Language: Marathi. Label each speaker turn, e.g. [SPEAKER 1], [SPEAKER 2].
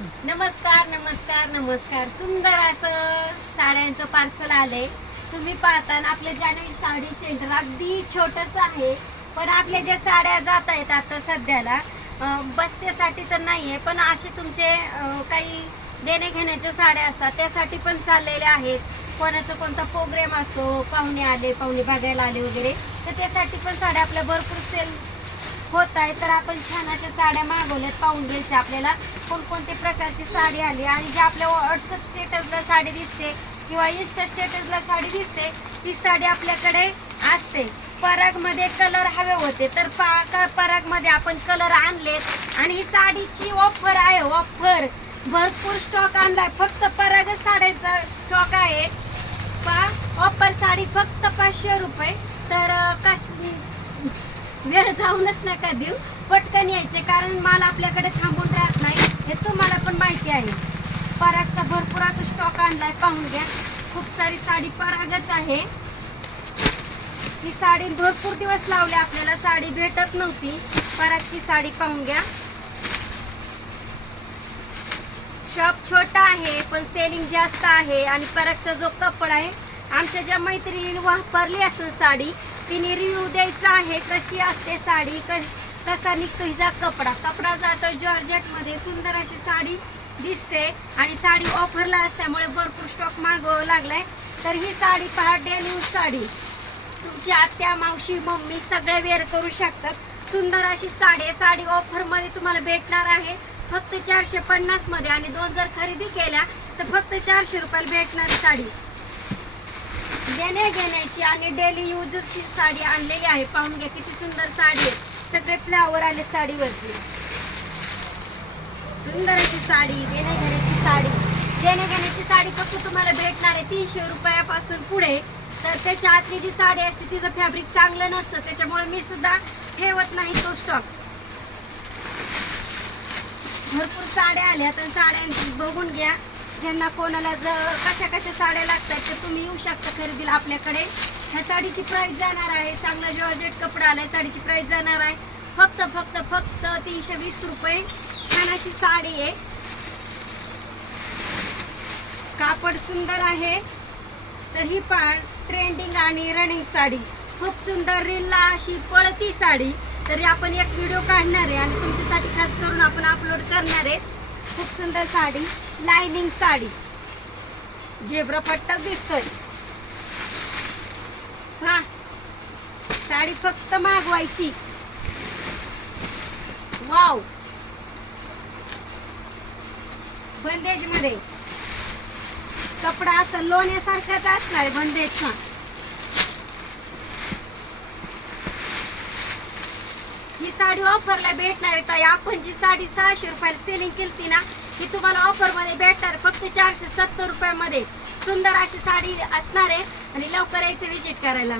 [SPEAKER 1] नमस्कार नमस्कार नमस्कार. सुंदर असं साड्यांचं पार्सल आलंय. तुम्ही पाहताना आपलं जानेवारी साडी सेंटर अगदी छोटस आहे. पण आपल्या ज्या साड्या जात आहेत आता सध्याला बसतेसाठी तर नाही आहे पण असे तुमचे काही देणे घेण्याच्या साड्या असतात त्यासाठी पण चाललेल्या आहेत. कोणाचा कोणता प्रोग्राम असतो पाहुणे आले पाहुणे भागायला आले वगैरे तर त्यासाठी पण साड्या आपल्या भरपूर सेल होत आहे. तर आपण छान अशा साड्या मागवल्यात पाहून घ्यायचे आपल्याला. कोणकोणते प्रकारची साडी आली आणि जे आपल्या व्हॉट्सअप स्टेटसला साडी दिसते किंवा इन्स्टा स्टेटसला साडी दिसते ती साडी आपल्याकडे असते. परागमध्ये कलर हवे होते. तर पा परागमध्ये आपण कलर आणलेत आणि ही साडीची ऑफर आहे. ऑफर भरपूर स्टॉक आणलाय. फक्त पराग साड्यांचा स्टॉक आहे. पा ऑफर साडी फक्त पाचशे रुपये. तर कस वेळ जाऊनच नका देऊ. पटकन यायचे कारण माल आपल्याकडे थांबून राहत नाही हे तुम्हाला पण माहिती आहे. परागचा भरपूर असा स्टॉक आणलाय पाहून घ्या. खूप सारी साडी परागच आहे. ही साडी भरपूर दिवस लावली आपल्याला साडी भेटत नव्हती. परागची साडी पाहून घ्या. शॉप छोटा आहे पण सेलिंग जास्त आहे आणि परागचा जो कपडा आहे आमच्या ज्या मैत्रिणीने वापरली असेल साडी तिने रिव्ह्यू द्यायचा आहे कशी असते साडी क कसा निघतो हिचा कपडा. कपडा जातो जॉर्जेटमध्ये सुंदर अशी साडी दिसते आणि साडी ऑफरला असल्यामुळे भरपूर स्टॉक मागवावं लागलाय. तर ही साडी पहा डेली साडी. तुमची आत्या मावशी मम्मी सगळे वेअर करू शकतात. सुंदर अशी साडी आहे. साडी ऑफरमध्ये तुम्हाला भेटणार आहे फक्त चारशे पन्नासमध्ये आणि दोन जर खरेदी केल्या तर फक्त चारशे रुपयाला भेटणारी साडी. देण्या घेण्याची आणि डेली यूजची साडी आणलेली आहे. पाहून घ्या किती सुंदर साडी आहे. सगळे फ्लावर आले साडीवरती. सुंदर अशी साडी देण्या घेण्याची साडी. देण्या घेण्याची साडी फक्त तुम्हाला भेटणार आहे तीनशे रुपयापासून पुढे. तर त्याच्या आतली जी साडी असते तिचं फॅब्रिक चांगलं नसतं. त्याच्यामुळे मी सुद्धा ठेवत नाही तो स्टॉक भरपूर साड्या आल्या. तर साड्यांची बघून घ्या. ज्यांना कोणाला जर कशा कशा साड्या लागतात तर तुम्ही येऊ शकता खरेदीला आपल्याकडे. ह्या साडीची प्राईस जाणार आहे. चांगला जॉर्जेट कपडा आलाय साडीची प्राईस जाणार आहे. फक्त फक्त फक्त तीनशे वीस रुपये. छान अशी साडी आहे. कापड सुंदर आहे. तर ही पण ट्रेंडिंग आणि रनिंग साडी. खूप सुंदर रीलला अशी पळती साडी. तरी आपण एक व्हिडिओ काढणार आहे आणि तुमच्यासाठी खास करून आपण अपलोड करणार आहे. खूप सुंदर साडी. लाइनिंग साडी। झेब्रा पट्टा दिसतोय। हा साडी फक्त मागवायची। वाव! बंदेजमध्ये कपडा असं लोण्यासारखाच बंदेज बंदेजचा. ही साडी ऑफरला भेटणार आहे. ताई आपण जी साडी सहाशे रुपयाला सेलिंग केली ना ही तुम्हाला ऑफरमध्ये भेटणार फक्त चारशे सत्तर रुपयामध्ये. सुंदर अशी साडी असणार आहे आणि लवकर यायचं विजिट करायला.